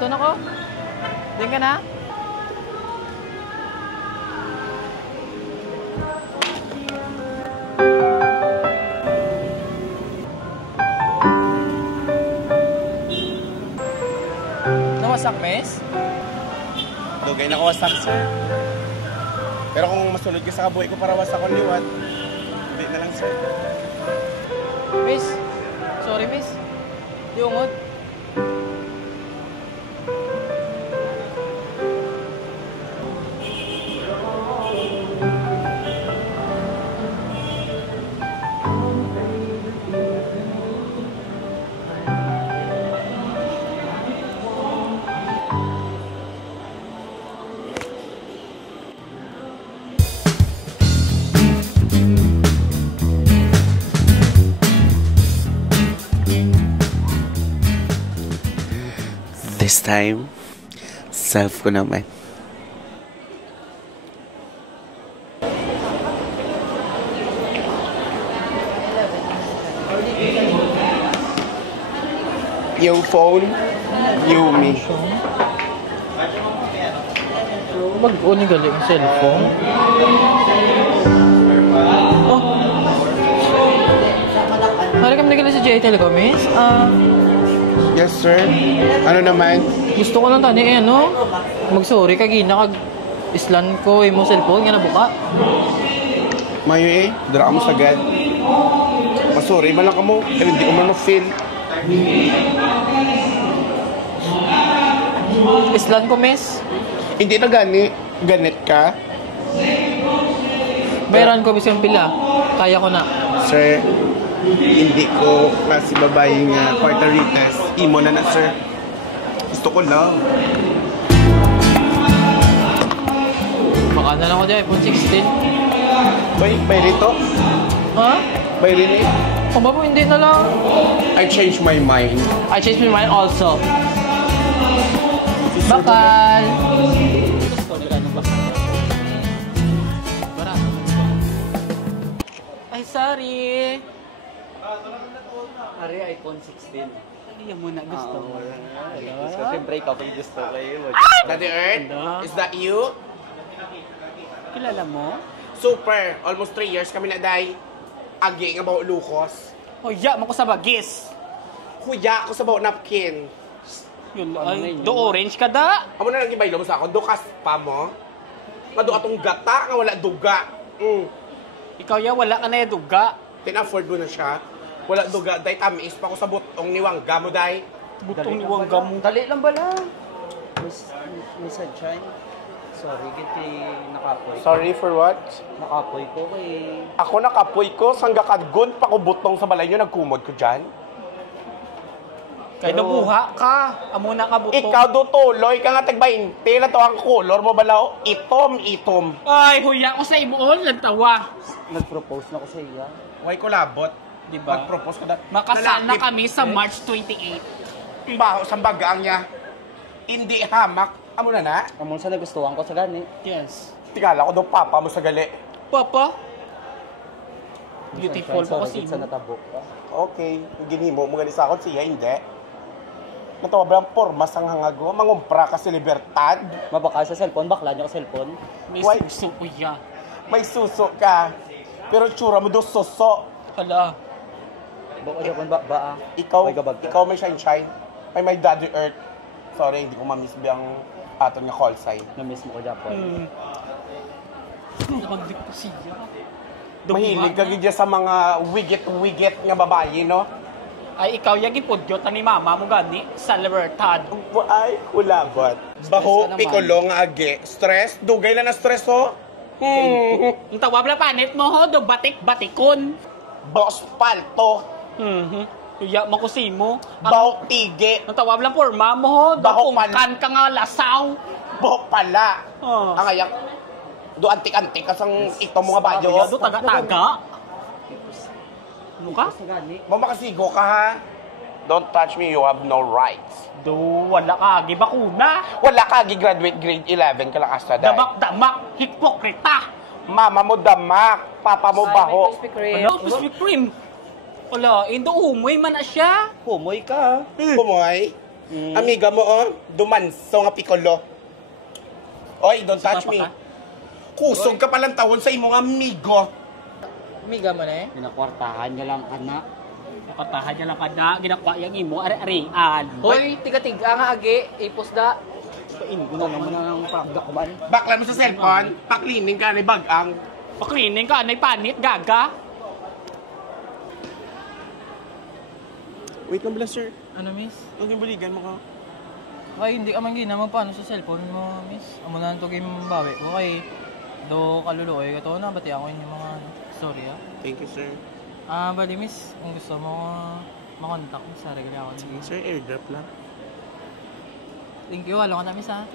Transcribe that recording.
doon ako. Diyan ka na? Nawasak, miss? Dugay na kawasak, sir. Pero kung masulod ka sa kabuhay ko para wasak ang liwat, hindi na lang, sir. Miss, sorry, miss. Di ungod. This time, self ko naman. Yung phone, Yumi. Mag-o ni galing ang cellphone. Oh. Hari kami nagaling sa JI Telecom, miss? Yes, sir. Ano naman? Gusto ko lang tani ano? Mag-sorry kag ina kag islan ko imo cellphone nga nabuka. Mayo dara ka mo sagad. Masuri man lang ka mo, pero hindi ko man feel. Islan ko, miss. Hindi na ganit ka. Bayaran ko bisang pila. Kaya ko na. Sir, hindi ko kasi babae nga Puerto Ritas. Imo na na, sir. Gusto ko lang. Baka na lang ako dyan, iPhone 16. Bay rito? Ha? Bay rin eh? O ba po, hindi na lang. I changed my mind. I changed my mind also. Bakal! Ay, sorry. Ari, iPhone 16. Hindi mo na gusto. Kasi break up yung gusto kayo. Daddy Earth, is that you? Kilala mo? Super. Almost 3 years kami na, day. Agi nga bawa lukos. Hoya, mo ko sa bagis. Huya ako sa bawa napkin. Yun, ay, do orange ka da. Amo na lang gibaylo mo sa ako. Dukas pa mo. Madu atong gata nga wala duga. Ikaw ya, wala ka na yung duga. Tin-afford mo na siya. Wala duga. Day tamis pa ko sa butong ni Wangga mo, day. Butong ni Wangga mo. Dali lang bala. Miss Sunshine. Sorry, kiti nakapoy. Sorry for what? Nakapoy ko kay... Ako nakapoy ko. Sangga kadgun pa ko butong sa balay nyo. Nagkumod ko dyan. Kaya nabuha ka. Amo na ka butong. Ikaw do tuloy ka nga tag-20. Na to ang color mo balaw. Itom. Ay, huya ko sa ibuon. Nagtawa. Nag-propose na ko sa iya. Why ko labot? Diba? Mag-propose ko na. Makasal na kami sa March 28. Baho sa bagaang niya. Hindi hamak. Amo na na? Amon sa nagustuhan ko sa gani. Yes. Tingala ko daw papa mo sa gali. Papa? Beautiful pa kasi sa natabok. Okay. Ginimo mo ganisa ako siya, hindi. Natawa ba ang pormas ang hangago? Mangumpra ka sa libertad? Mabakal sa cellphone, bakla niyo ka cellphone. May Why? suso kuya. May suso ka. Pero tsura mo do suso. Hala. Bako siya kung ba Ikaw, may gabag ka. ikaw may shine. Ay may daddy earth. Sorry, hindi ko mamiss biyang aton nga call sign. Na-miss mo ko Japon. Nakagdik ko siya. Mahilig ka gidya sa mga wigit nga babae, no? Ay, ikaw yung ipudyot ni mama mo gani sa libertad. Ay, kulabot. Baho, pikolong nga agi. Stress? Dugay na stress, ho? Ang tawag na panit mo ho, do batik-batikon. Boss palto. Kuya, makusin mo. Baho tige. Ang tawag lang porma mo ho, do Baho pungkan ka nga lasaw. Baho pala. Oh. Ang ayak. Do antik-antik kasang ito mga bayo. Do taga-taga. Ano ka? Sa gani. Mamakasigo ka, ha? Don't touch me, you have no rights. Do, wala ka, gibakuna. Wala ka, graduate grade 11 ka lang asta, day. Damak-damak, hipokrita. Mama mo damak, papa mo baho. Ano, Krispy Kreme? Wala, indo umoy man na siya. Humoy ka. Kumoy, Amiga mo, oh, dumanso nga pikolo. Oy, don't touch me. Kusog ka palang tawon sa imong amigo. Amiga mo na eh. Ginakwartahan niya lang, anak. Ginakwartahan niya lang, anak. Ginakwa yung imo, ari-arian. Hoy, tiga-tiga nga agi. Ipos da. Pain ko na naman ang pagdakuman. Bakla mo sa cellphone, paklining ka ni bagang. Paklining ka, anay panit, gaga. Wait lang, sir. Ano, miss? Ang gibuligan mo ka. Kaya hindi ka man ginamang paano sa cellphone mo, miss. Amo na ito game bawi ko kay do kaluluoy ka to na bati ako yung mga story ah. Thank you, sir. Bali miss, kung gusto mo makontak mo sa regala ako. Sir, airdrop lang. Thank you, wala ka na miss ha.